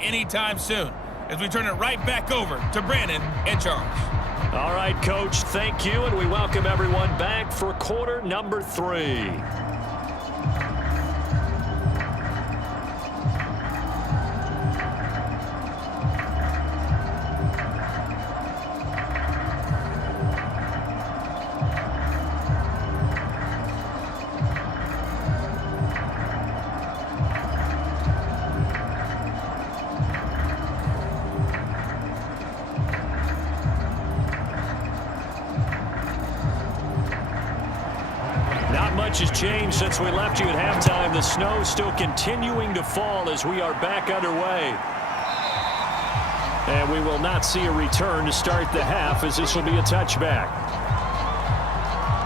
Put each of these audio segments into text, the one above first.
anytime soon, as we turn it right back over to Brandon and Charles. All right, Coach, thank you, and we welcome everyone back for quarter number 3. Much has changed since we left you at halftime. The snow still continuing to fall as we are back underway. And we will not see a return to start the half, as this will be a touchback.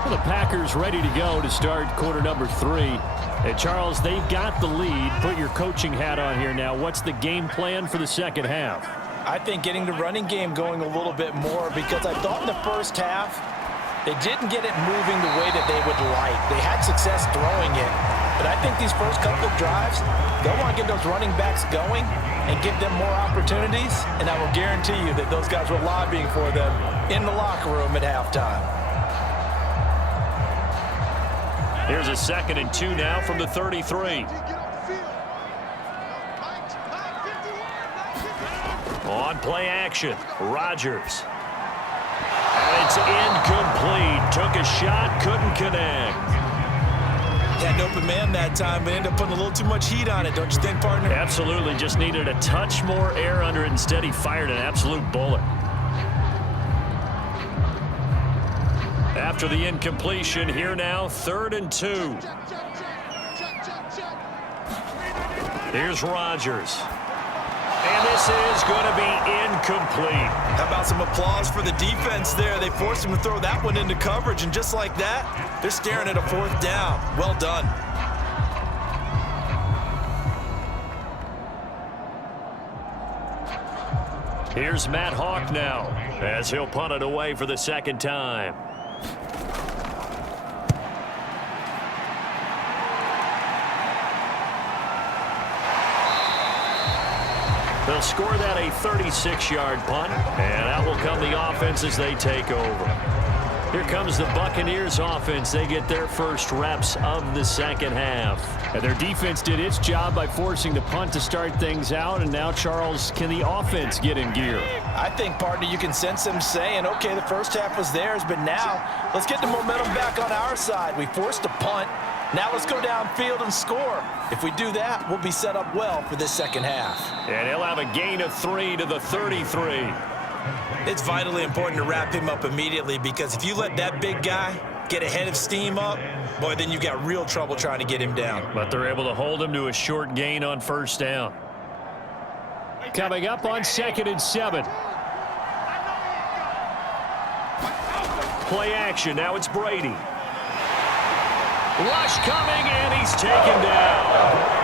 Well, the Packers ready to go to start quarter number 3. And Charles, they've got the lead. Put your coaching hat on here now. What's the game plan for the second half? I think getting the running game going a little bit more, because I thought in the first half they didn't get it moving the way that they would like. They had success throwing it. But I think these first couple of drives, they'll want to get those running backs going and give them more opportunities. And I will guarantee you that those guys were lobbying for them in the locker room at halftime. Here's a 2nd and 2 now from the 33. On play action, Rodgers. It's incomplete. Took a shot, couldn't connect. Had an open man that time, but ended up putting a little too much heat on it, don't you think, partner? Absolutely. Just needed a touch more air under it. Instead, he fired an absolute bullet. After the incompletion, here now, 3rd and 2. Here's Rodgers. And this is going to be incomplete. How about some applause for the defense there? They forced him to throw that one into coverage, and just like that, they're staring at a 4th down. Well done. Here's Matt Hawk now, as he'll punt it away for the 2nd time. They'll score that a 36-yard punt, and out will come the offense as they take over. Here comes the Buccaneers offense. They get their first reps of the second half. And their defense did its job by forcing the punt to start things out, and now, Charles, can the offense get in gear? I think, partner, you can sense them saying, okay, the first half was theirs, but now let's get the momentum back on our side. We forced a punt. Now let's go downfield and score. If we do that, we'll be set up well for this second half. And he'll have a gain of 3 to the 33. It's vitally important to wrap him up immediately, because if you let that big guy get ahead of steam up, boy, then you got real trouble trying to get him down. But they're able to hold him to a short gain on 1st down. Coming up on 2nd and 7. Play action. Now it's Brady. Rush coming, and he's taken down.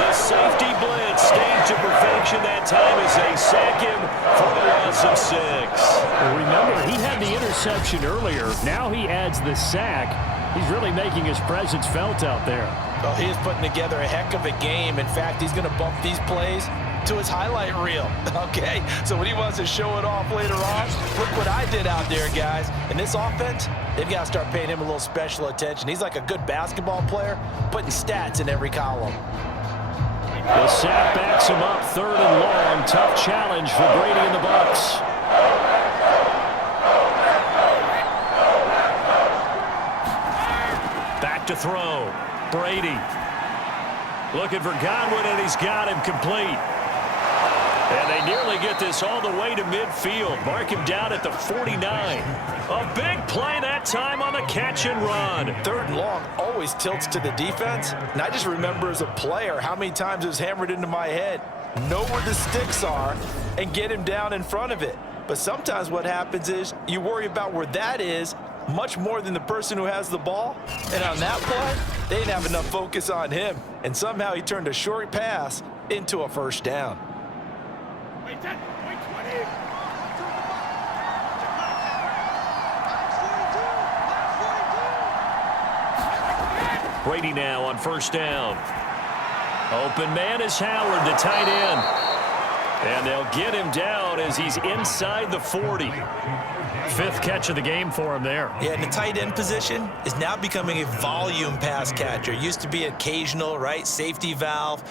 The safety blitz staged to perfection that time as they sack him for a loss of 6. Well, remember, he had the interception earlier. Now he adds the sack. He's really making his presence felt out there. Well, he is putting together a heck of a game. In fact, he's going to bump these plays to his highlight reel. Okay, so when he wants to show it off later on, look what I did out there, guys. And this offense, they've got to start paying him a little special attention. He's like a good basketball player, putting stats in every column. The sack backs him up, 3rd and long. Tough challenge for Brady and the Bucs. Back to throw. Brady looking for Godwin, and he's got him complete. And they nearly get this all the way to midfield. Mark him down at the 49. A big play that time on the catch and run. 3rd and long always tilts to the defense. And I just remember as a player how many times it was hammered into my head. Know where the sticks are and get him down in front of it. But sometimes what happens is you worry about where that is much more than the person who has the ball. And on that play, they didn't have enough focus on him. And somehow he turned a short pass into a 1st down. Brady now on 1st down. Open man is Howard, the tight end. And they'll get him down as he's inside the 40. Fifth catch of the game for him there. Yeah, and the tight end position is now becoming a volume pass catcher. Used to be occasional, right? Safety valve.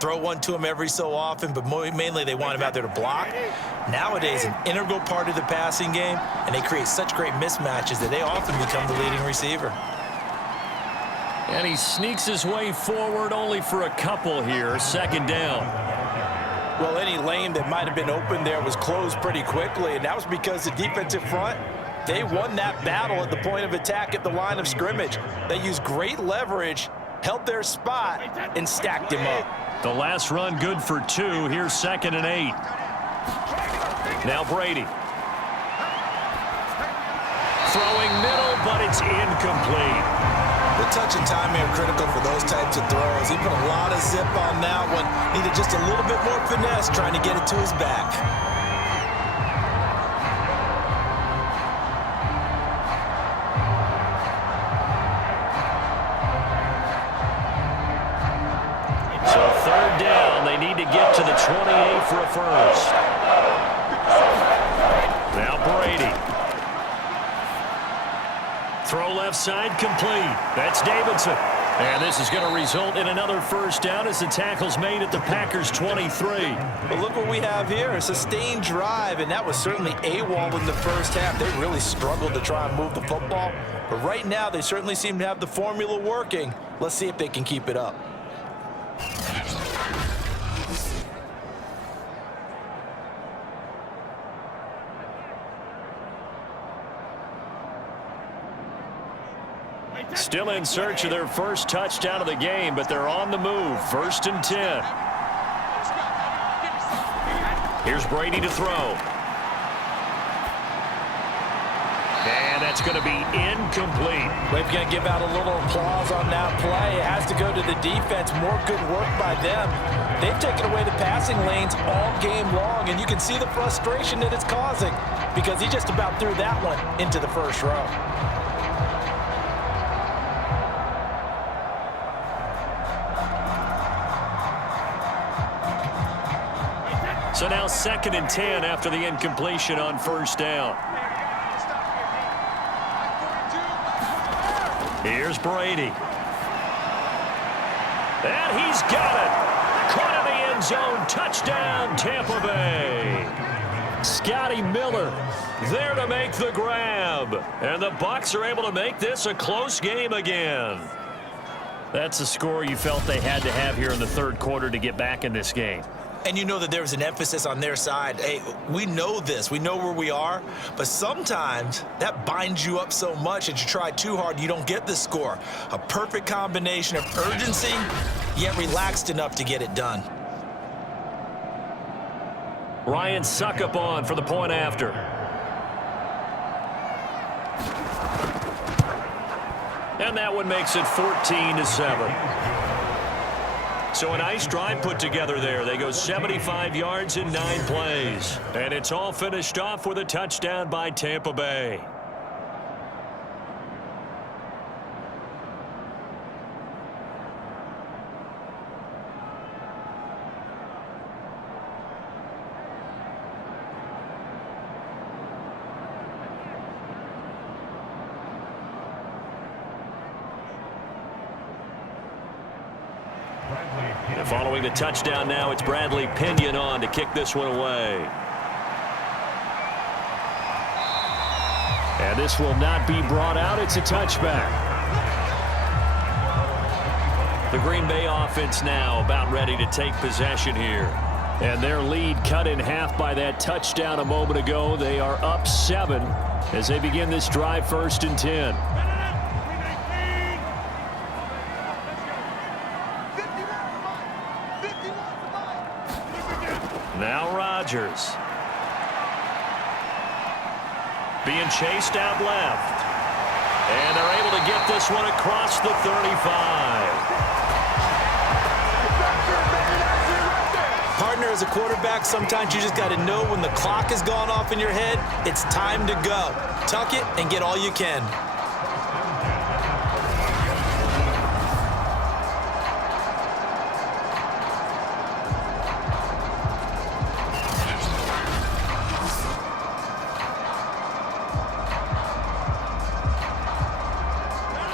Throw one to him every so often, but mainly they want him out there to block. Nowadays, an integral part of the passing game, and they create such great mismatches that they often become the leading receiver. And he sneaks his way forward only for a couple here. Second down. Well, any lane that might have been open there was closed pretty quickly, and that was because the defensive front, they won that battle at the point of attack at the line of scrimmage. They used great leverage, held their spot, and stacked him up. The last run good for 2. Here's 2nd and 8. Now Brady. Throwing middle, but it's incomplete. The touch and timing are critical for those types of throws. He put a lot of zip on that one. Needed just a little bit more finesse trying to get it to his back. So 3rd down, they need to get to the 28 for a first. Now Brady. Throw left side complete. That's Davidson. And this is going to result in another first down as the tackle's made at the Packers' 23. But look what we have here, a sustained drive, and that was certainly AWOL in the first half. They really struggled to try and move the football. But right now, they certainly seem to have the formula working. Let's see if they can keep it up. Still in search of their first touchdown of the game, but they're on the move. 1st and 10. Here's Brady to throw. And that's going to be incomplete. We're going to give out a little applause on that play. It has to go to the defense. More good work by them. They've taken away the passing lanes all game long, and you can see the frustration that it's causing because he just about threw that one into the first row. So now 2nd and 10 after the incompletion on first down. Here's Brady. And he's got it. Caught in the end zone. Touchdown, Tampa Bay. Scotty Miller there to make the grab. And the Bucs are able to make this a close game again. That's a score you felt they had to have here in the 3rd quarter to get back in this game. And you know that there was an emphasis on their side. Hey, we know this. We know where we are. But sometimes that binds you up so much that you try too hard, you don't get the score. A perfect combination of urgency, yet relaxed enough to get it done. Ryan Suckup on for the point after. And that one makes it 14-7. So a nice drive put together there. They go 75 yards in 9 plays. And it's all finished off with a touchdown by Tampa Bay. And following the touchdown now, it's Bradley Pinion on to kick this one away. And this will not be brought out. It's a touchback. The Green Bay offense now about ready to take possession here. And their lead cut in half by that touchdown a moment ago. They are up 7 as they begin this drive. 1st and 10. Now Rodgers. Being chased out left. And they're able to get this one across the 35. Partner, as a quarterback, sometimes you just got to know when the clock has gone off in your head, it's time to go. Tuck it and get all you can.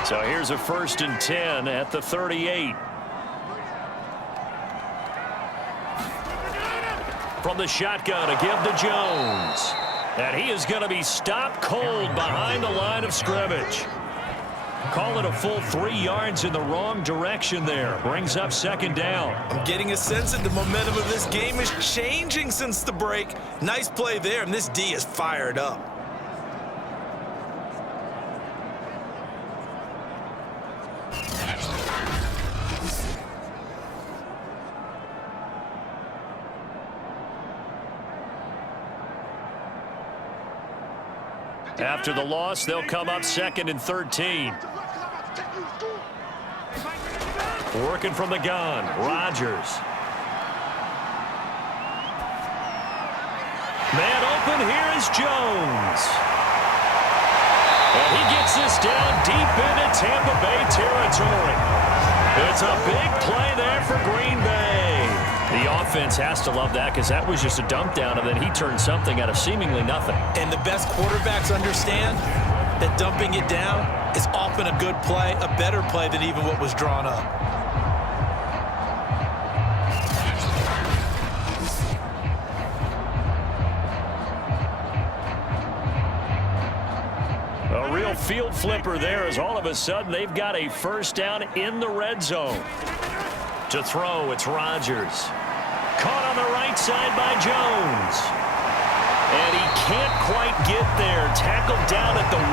So here's a 1st and 10 at the 38. From the shotgun, a give to Jones. And he is going to be stopped cold behind the line of scrimmage. Call it a full 3 yards in the wrong direction there. Brings up 2nd down. I'm getting a sense that the momentum of this game is changing since the break. Nice play there, and this D is fired up. After the loss, they'll come up 2nd and 13. Working from the gun, Rodgers. Man open, here is Jones. And he gets this down deep into Tampa Bay territory. It's a big play there for Green Bay. The offense has to love that because that was just a dump down, and then he turned something out of seemingly nothing. And the best quarterbacks understand that dumping it down is often a good play, a better play than even what was drawn up. A real field flipper there as all of a sudden they've got a 1st down in the red zone. To throw, it's Rodgers. Caught on the right side by Jones. And he can't quite get there. Tackled down at the 1.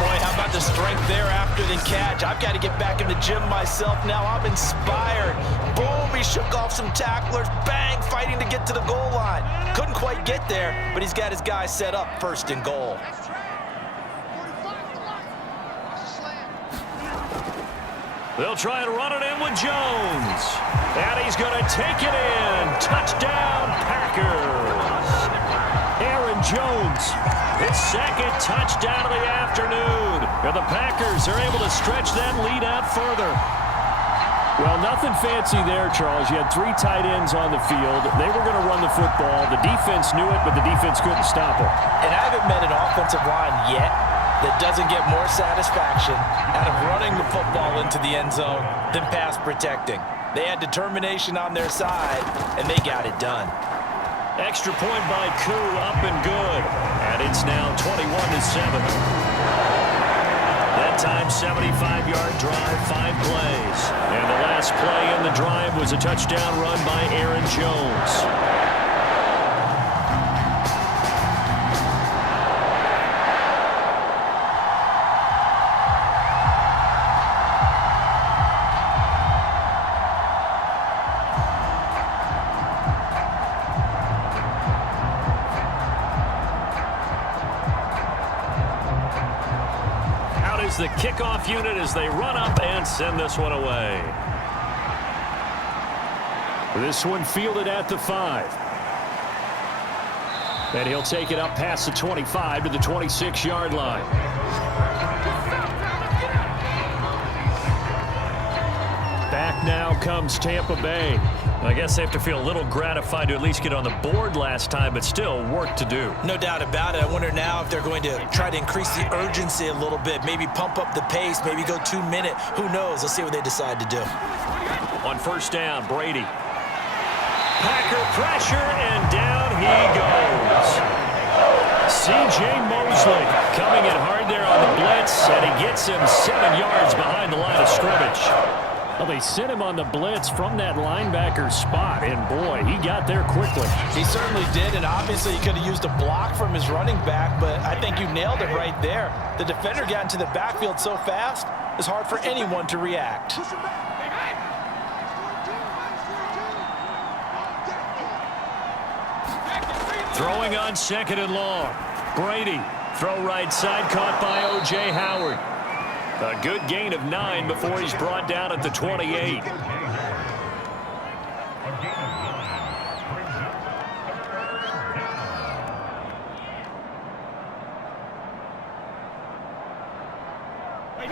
Boy, how about the strength there after the catch? I've got to get back in the gym myself now. I'm inspired. Boom, he shook off some tacklers. Bang, fighting to get to the goal line. Couldn't quite get there, but he's got his guy set up 1st and goal. They'll try and run it in with Jones. And he's going to take it in. Touchdown, Packers. Aaron Jones, his 2nd touchdown of the afternoon. And the Packers are able to stretch that lead out further. Well, nothing fancy there, Charles. You had 3 tight ends on the field. They were going to run the football. The defense knew it, but the defense couldn't stop them. And I haven't met an offensive line yet that doesn't get more satisfaction out of running the football into the end zone than pass protecting. They had determination on their side, and they got it done. Extra point by Koo, up and good. And it's now 21-7. That time, 75-yard drive, 5 plays. And the last play in the drive was a touchdown run by Aaron Jones. The kickoff unit as they run up and send this one away. This one fielded at the 5. And he'll take it up past the 25 to the 26-yard line. Back now comes Tampa Bay. I guess they have to feel a little gratified to at least get on the board last time, but still work to do. No doubt about it. I wonder now if they're going to try to increase the urgency a little bit, maybe pump up the pace, maybe go 2-minute. Who knows? Let's see what they decide to do. On 1st down, Brady. Packer pressure, and down he goes. C.J. Mosley coming in hard there on the blitz, and he gets him 7 yards behind the line of scrimmage. Well, they sent him on the blitz from that linebacker spot, and boy, he got there quickly. He certainly did, and obviously he could have used a block from his running back, but I think you nailed it right there. The defender got into the backfield so fast, it's hard for anyone to react. Throwing on 2nd and long. Brady, throw right side, caught by O.J. Howard. A good gain of 9 before he's brought down at the 28.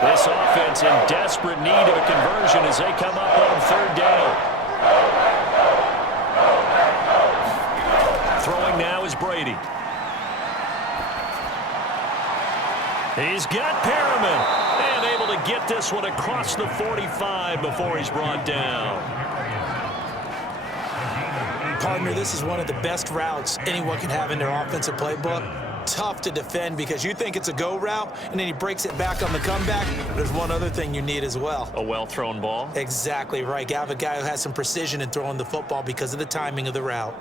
This offense in desperate need of a conversion as they come up on 3rd down. Throwing now is Brady. He's got Perriman. And able to get this one across the 45 before he's brought down. Partner, this is one of the best routes anyone can have in their offensive playbook. Tough to defend because you think it's a go route, and then he breaks it back on the comeback. There's one other thing you need as well. A well-thrown ball? Exactly right. You have a guy who has some precision in throwing the football because of the timing of the route.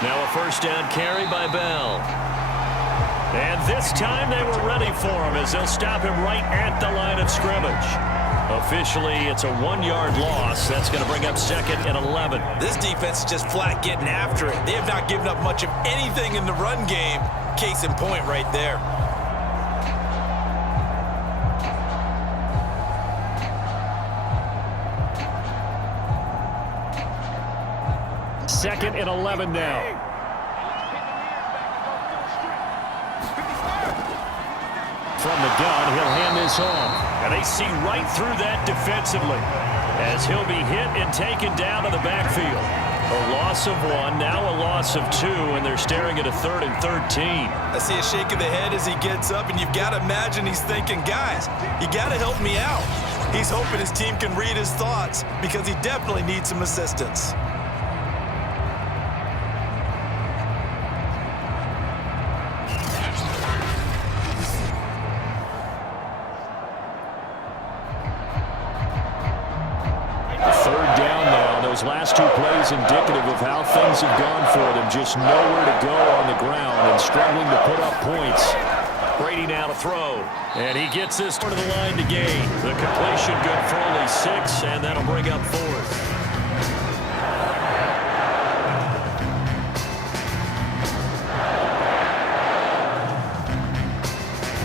Now a first down carry by Bell. And this time they were ready for him as they'll stop him right at the line of scrimmage. Officially, it's a 1-yard loss. That's going to bring up 2nd and 11. This defense is just flat getting after it. They have not given up much of anything in the run game. Case in point right there. Second and 11 now. From the gun, he'll hand this off. And they see right through that defensively as he'll be hit and taken down to the backfield. A loss of 1, now a loss of 2, and they're staring at a 3rd and 13. I see a shake of the head as he gets up, and you've got to imagine he's thinking, guys, you got to help me out. He's hoping his team can read his thoughts because he definitely needs some assistance. Last 2 plays indicative of how things have gone for them. Just nowhere to go on the ground and struggling to put up points. Brady now to throw. And he gets this to the line to gain. The completion good for only 6, and that'll bring up 4th.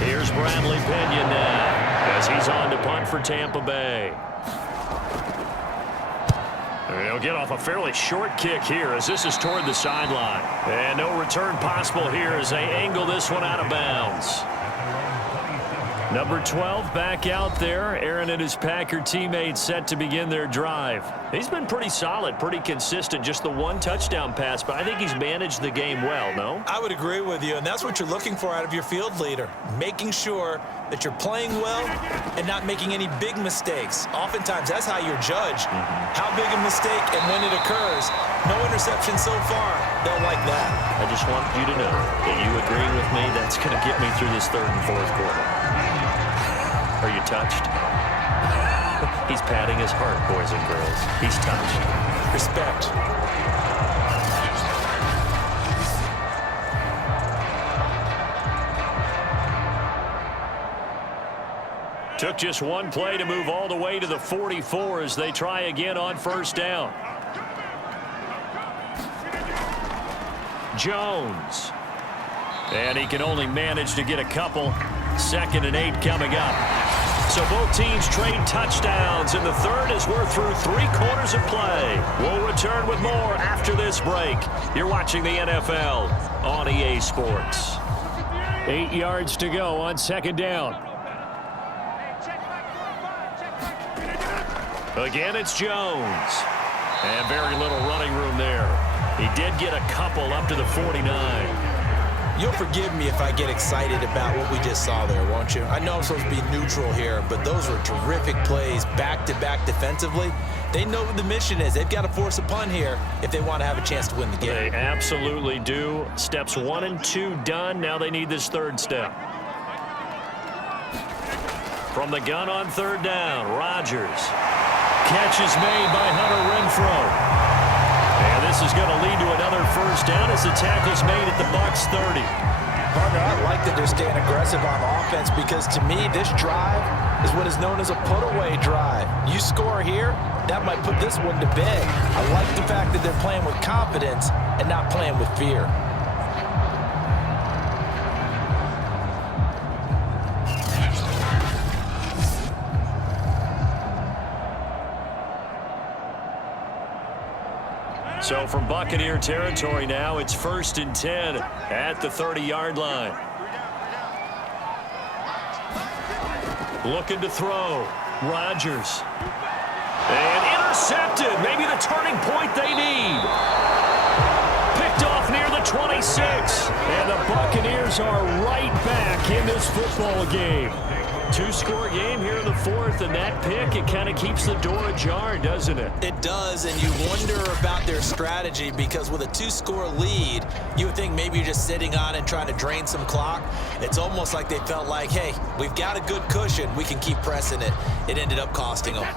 Here's Bradley Pinion now as he's on to punt for Tampa Bay. He'll get off a fairly short kick here as this is toward the sideline. And no return possible here as they angle this one out of bounds. Number 12 back out there. Aaron and his Packer teammates set to begin their drive. He's been pretty solid, pretty consistent. Just the 1 touchdown pass, but I think he's managed the game well, no? I would agree with you, and that's what you're looking for out of your field leader. Making sure that you're playing well and not making any big mistakes. Oftentimes, that's how you're judged. How big a mistake and when it occurs. No interception so far. They'll like that. I just want you to know that you agreeing with me, that's going to get me through this 3rd and 4th quarter. Are you touched? He's patting his heart, boys and girls. He's touched. Respect. Took just 1 play to move all the way to the 44 as they try again on first down. Jones. And he can only manage to get a couple. 2nd and 8 coming up. So both teams trade touchdowns in the 3rd as we're through 3 quarters of play. We'll return with more after this break. You're watching the NFL on EA Sports. 8 yards to go on 2nd down. Again, it's Jones. And very little running room there. He did get a couple up to the 49. You'll forgive me if I get excited about what we just saw there, won't you? I know I'm supposed to be neutral here, but those were terrific plays back-to-back defensively. They know what the mission is. They've got to force a punt here if they want to have a chance to win the game. They absolutely do. Steps 1 and 2 done. Now they need this 3rd step. From the gun on 3rd down, Rodgers. Catch is made by Hunter Renfrow. And this is going to lead to another first down as the tackle's made at the Bucs 30. Partner, I like that they're staying aggressive on offense because to me, this drive is what is known as a put-away drive. You score here, that might put this one to bed. I like the fact that they're playing with confidence and not playing with fear. So from Buccaneer territory now, it's 1st and 10 at the 30-yard line. Looking to throw. Rodgers. And intercepted. Maybe the turning point they need. Picked off near the 26. And the Buccaneers are right back in this football game. Two-score game here in the fourth, and that pick, it kind of keeps the door ajar, doesn't it? It does, and you wonder about their strategy because with a two-score lead, you would think maybe you're just sitting on and trying to drain some clock. It's almost like they felt like, hey, we've got a good cushion. We can keep pressing it. It ended up costing them.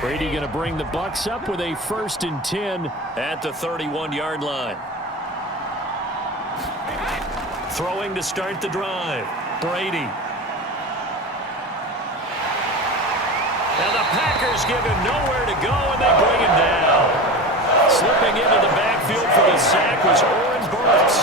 Brady going to bring the Bucs up with a 1st and 10 at the 31-yard line. Throwing to start the drive. Brady. And the Packers give him nowhere to go, and they bring him down. Slipping into the backfield for the sack was Bucs.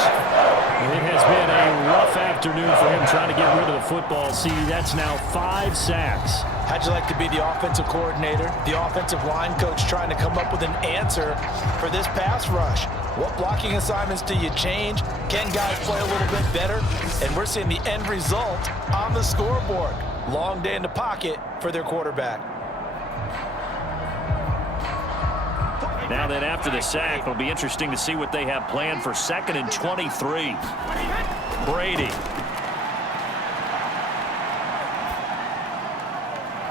It has been a rough afternoon for him trying to get rid of the football. See, that's now 5 sacks. How'd you like to be the offensive coordinator, the offensive line coach trying to come up with an answer for this pass rush? What blocking assignments do you change? Can guys play a little bit better? And we're seeing the end result on the scoreboard. Long day in the pocket for their quarterback. Now then, after the sack, it'll be interesting to see what they have planned for 2nd and 23. Brady.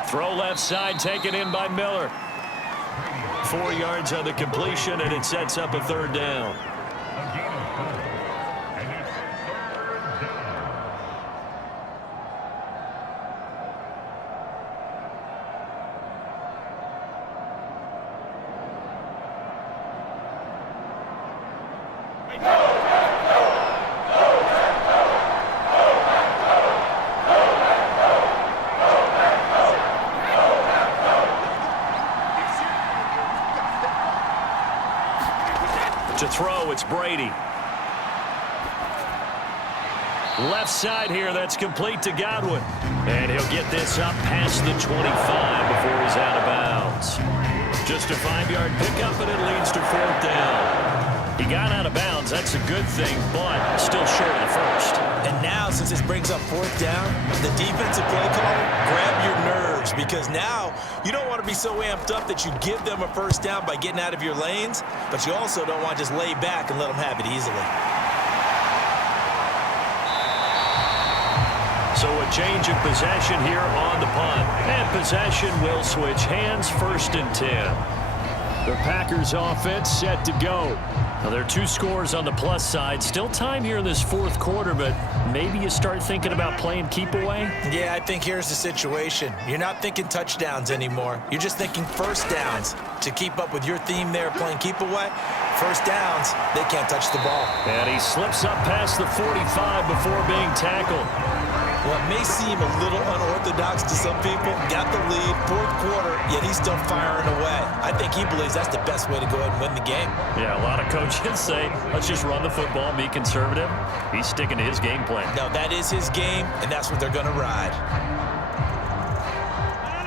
Throw left side, taken in by Miller. 4 yards on the completion, and it sets up a 3rd down. To throw, it's Brady. Left side here, that's complete to Godwin. And he'll get this up past the 25 before he's out of bounds. Just a 5-yard pickup, and it leads to 4th down. He got out of bounds, that's a good thing, but still short of the first. And now, since this brings up 4th down, the defensive play caller, grab your nerves, because now you don't want to be so amped up that you give them a 1st down by getting out of your lanes, but you also don't want to just lay back and let them have it easily. So a change of possession here on the punt. And possession will switch hands, 1st and 10. The Packers offense set to go. Now, there are 2 scores on the plus side. Still time here in this 4th quarter, but maybe you start thinking about playing keep away? Yeah, I think here's the situation. You're not thinking touchdowns anymore. You're just thinking 1st downs. To keep up with your theme there, playing keep away, 1st downs, they can't touch the ball. And he slips up past the 45 before being tackled. What may seem a little unorthodox to some people, got the lead, 4th quarter, yet he's still firing away. I think he believes that's the best way to go ahead and win the game. Yeah, a lot of coaches say, let's just run the football and be conservative. He's sticking to his game plan. No, that is his game, and that's what they're going to ride.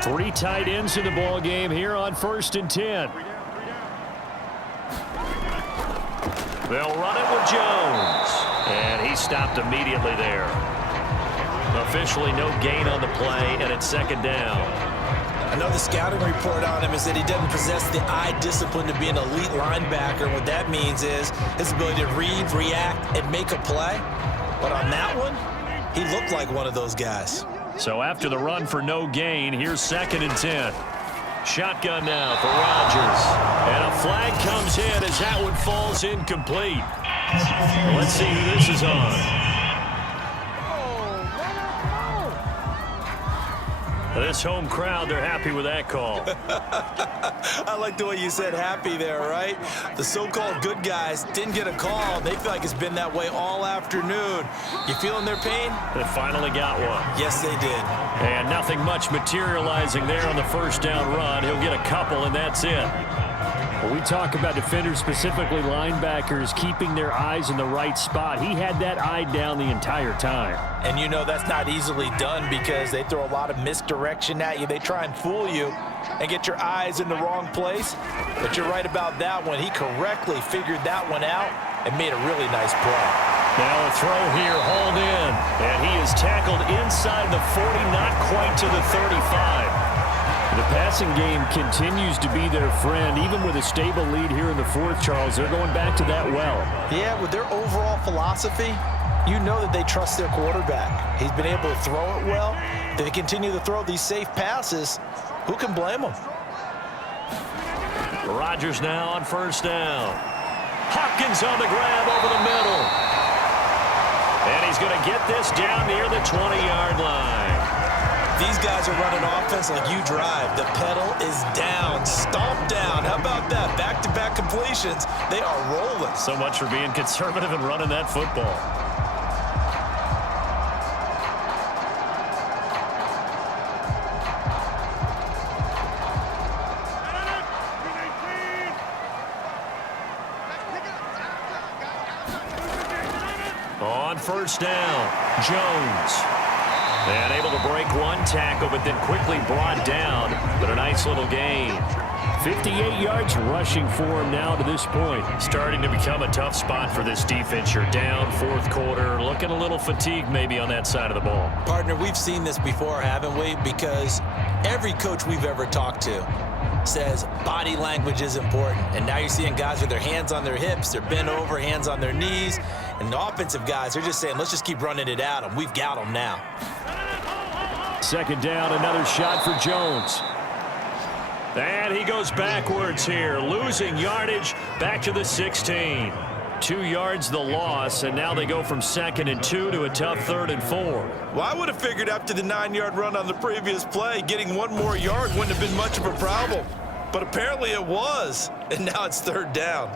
3 tight ends in the ball game here on 1st and 10. They'll run it with Jones. And he stopped immediately there. Officially no gain on the play, and it's 2nd down. I know the scouting report on him is that he doesn't possess the eye discipline to be an elite linebacker. What that means is his ability to read, react, and make a play. But on that one, he looked like one of those guys. So after the run for no gain, here's 2nd and 10. Shotgun now for Rodgers. And a flag comes in as that one falls incomplete. Let's see who this is on. This home crowd, they're happy with that call. I like the way you said happy there, right? The so-called good guys didn't get a call. They feel like it's been that way all afternoon. You feeling their pain? They finally got one. Yes, they did. And nothing much materializing there on the 1st down run. He'll get a couple, and that's it. When we talk about defenders, specifically linebackers, keeping their eyes in the right spot, he had that eye down the entire time. And you know that's not easily done because they throw a lot of misdirection at you. They try and fool you and get your eyes in the wrong place. But you're right about that one. He correctly figured that one out and made a really nice play. Now a throw here, hauled in. And he is tackled inside the 40, not quite to the 35. The passing game continues to be their friend. Even with a stable lead here in the fourth, Charles, they're going back to that well. Yeah, with their overall philosophy, you know that they trust their quarterback. He's been able to throw it well. If they continue to throw these safe passes, who can blame them? Rodgers now on first down. Hopkins on the grab over the middle. And he's going to get this down near the 20-yard line. These guys are running offense like you drive. The pedal is down, stomp down. How about that? Back-to-back completions. They are rolling. So much for being conservative and running that football. On first down, Jones. And able to break one tackle, but then quickly brought down. But a nice little gain. 58 yards rushing for him now to this point. Starting to become a tough spot for this defense. You're down fourth quarter. Looking a little fatigued maybe on that side of the ball. Partner, we've seen this before, haven't we? Because every coach we've ever talked to says body language is important. And now you're seeing guys with their hands on their hips, they're bent over, hands on their knees. And the offensive guys, they're just saying, let's just keep running it at them. We've got them now. Second down, another shot for Jones. And he goes backwards here, losing yardage back to the 16. 2 yards the loss, and now they go from 2nd and 2 to a tough 3rd and 4. Well, I would have figured after the 9-yard run on the previous play, getting one more yard wouldn't have been much of a problem. But apparently it was, and now it's 3rd down.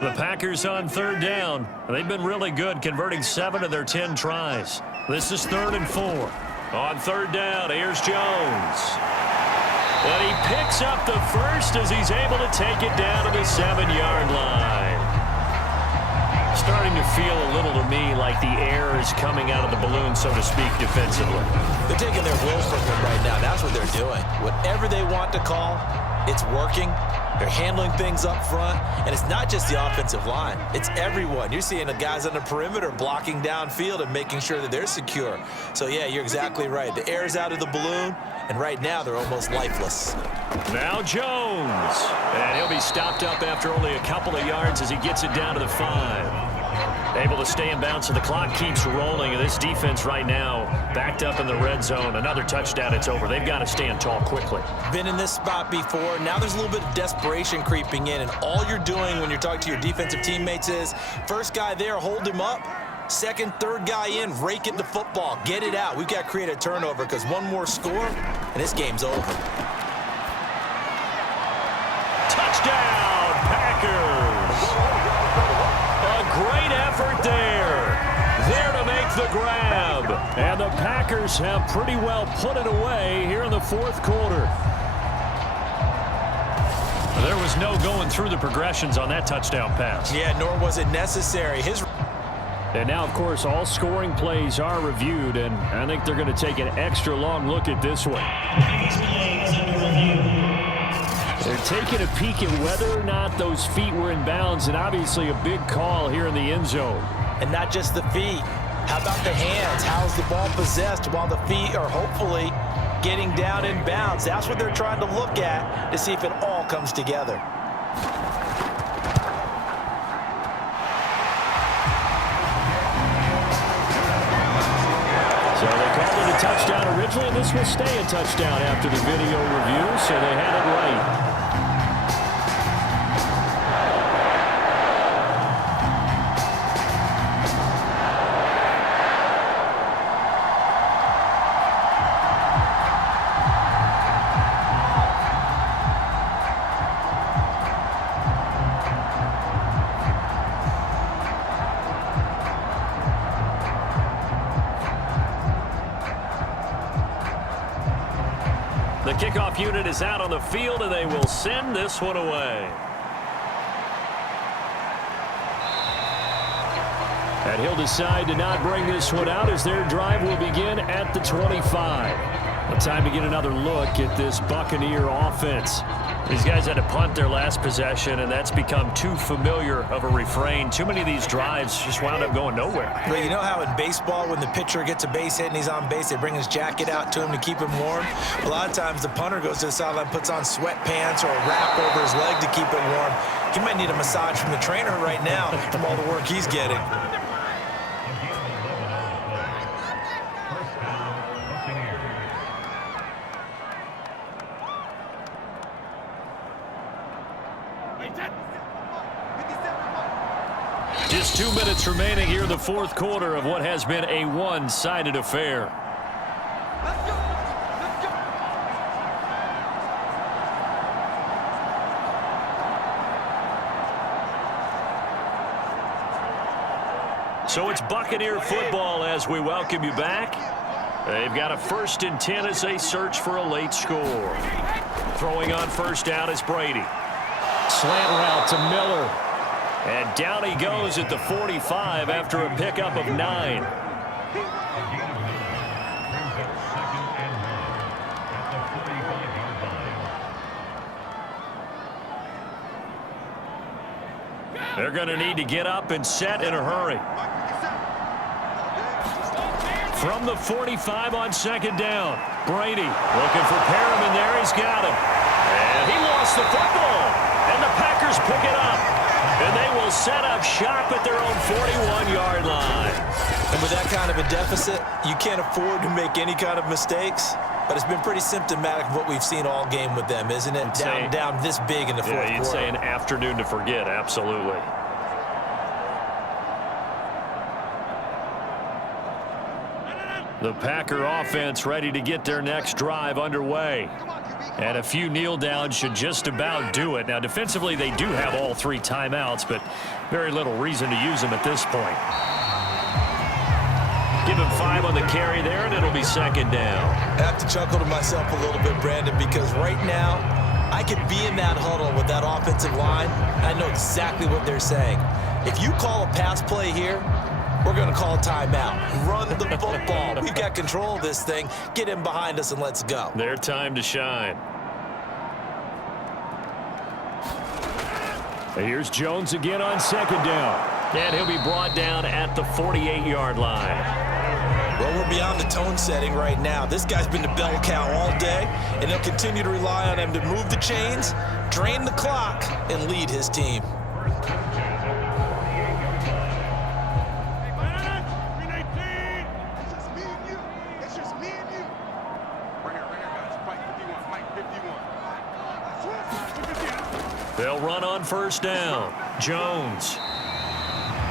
The Packers on 3rd down. They've been really good, converting 7 of their 10 tries. This is 3rd and 4. On 3rd down, here's Jones. But he picks up the first as he's able to take it down to the 7-yard line. Starting to feel a little to me like the air is coming out of the balloon, so to speak, defensively. They're taking their will from him right now. That's what they're doing. Whatever they want to call, it's working. They're handling things up front, and it's not just the offensive line. It's everyone. You're seeing the guys on the perimeter blocking downfield and making sure that they're secure. So, yeah, you're exactly right. The air's out of the balloon, and right now they're almost lifeless. Now Jones. And he'll be stopped up after only a couple of yards as he gets it down to the 5. Able to stay in bounds, so the clock keeps rolling. And this defense right now backed up in the red zone. Another touchdown, it's over. They've got to stand tall quickly. Been in this spot before. Now there's a little bit of desperation creeping in. And all you're doing when you're talking to your defensive teammates is, first guy there, hold him up. Second, third guy in, rake it to football. Get it out. We've got to create a turnover because one more score, and this game's over. Touchdown, Packers! A great effort there to make the grab. And the Packers have pretty well put it away here in the fourth quarter. There was no going through the progressions on that touchdown pass. Yeah, nor was it necessary. And now, of course, all scoring plays are reviewed, and I think they're going to take an extra long look at this one. They're taking a peek at whether or not those feet were in bounds, and obviously a big call here in the end zone. And not just the feet. How about the hands? How's the ball possessed while the feet are hopefully getting down in bounds? That's what they're trying to look at to see if it all comes together. So they called it a touchdown originally, and this will stay a touchdown after the video review, so they had it right. The kickoff unit is out on the field, and they will send this one away. And he'll decide to not bring this one out as their drive will begin at the 25. Time to get another look at this Buccaneer offense. These guys had to punt their last possession, and that's become too familiar of a refrain. Too many of these drives just wound up going nowhere. Well, you know how in baseball, when the pitcher gets a base hit and he's on base, they bring his jacket out to him to keep him warm? A lot of times the punter goes to the sideline, puts on sweatpants or a wrap over his leg to keep it warm. He might need a massage from the trainer right now from all the work he's getting. Just 2 minutes remaining here in the fourth quarter of what has been a one-sided affair. So it's Buccaneer football as we welcome you back. They've got a 1st and 10 as they search for a late score. Throwing on first down is Brady. Slant route to Miller. And down he goes at the 45 after a pickup of 9. They're going to need to get up and set in a hurry. From the 45 on 2nd down, Brady looking for Perriman there. He's got him. And he lost the football. And the Packers pick it up. And they will set up shop at their own 41-yard line. And with that kind of a deficit, you can't afford to make any kind of mistakes. But it's been pretty symptomatic of what we've seen all game with them, isn't it? Down this big in the fourth quarter. You'd say an afternoon to forget, absolutely. The Packer offense ready to get their next drive underway. And a few kneel downs should just about do it. Now, defensively, they do have all 3 timeouts, but very little reason to use them at this point. Give him 5 on the carry there, and it'll be 2nd down. I have to chuckle to myself a little bit, Brandon, because right now, I could be in that huddle with that offensive line. I know exactly what they're saying. If you call a pass play here, we're going to call timeout. Run the football. We've got control of this thing. Get him behind us and let's go. Their time to shine. And here's Jones again on 2nd down. And he'll be brought down at the 48-yard line. Well, we're beyond the tone setting right now. This guy's been the bell cow all day, and they'll continue to rely on him to move the chains, drain the clock, and lead his team. They'll run on first down. Jones.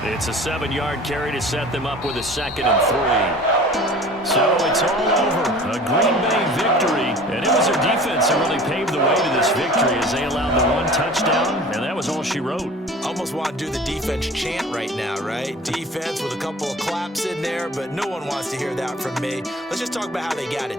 It's a 7-yard carry to set them up with a 2nd and 3. So it's all over. A Green Bay victory. And it was their defense that really paved the way to this victory as they allowed the 1 touchdown. And that was all she wrote. Almost want to do the defense chant right now, right? Defense with a couple of claps in there, but no one wants to hear that from me. Let's just talk about how they got it